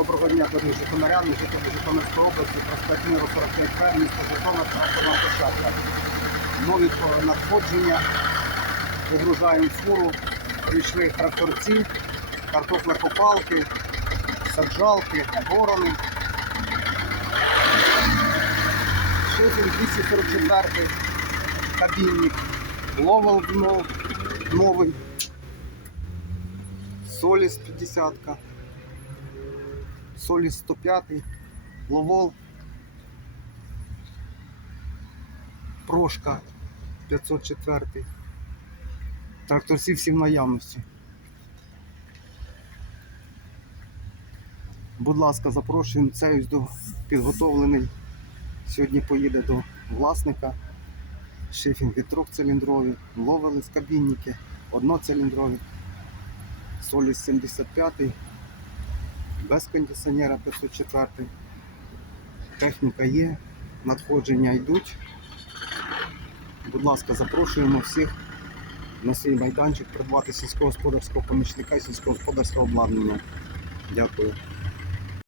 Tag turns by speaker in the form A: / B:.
A: Доброго дня, дорогі житомиряни, жителі Житомирської області, проспект Миру 45 Ф, місто Житомир, тракторна площадка. Нові надходження, вигружаємо фуру, прийшли тракторці, картофлекопалки, саджалки, борони. Шифінг 244, кабінник, ловел нов- новий, соліс 50 Соліс 105, Ловол, Прошка 504. Тракторці всі в наявності. Будь ласка, запрошуємо цей до підготовлений. Сьогодні поїде до власника. Шифінги трьохциліндрові, ловили з кабінники, одноциліндрові, Соліс 75 без кондиціонера 504. Техніка є, надходження йдуть. Будь ласка, запрошуємо всіх на свій майданчик придбати сільськогосподарського помічника і сільськогосподарського обладнання. Дякую.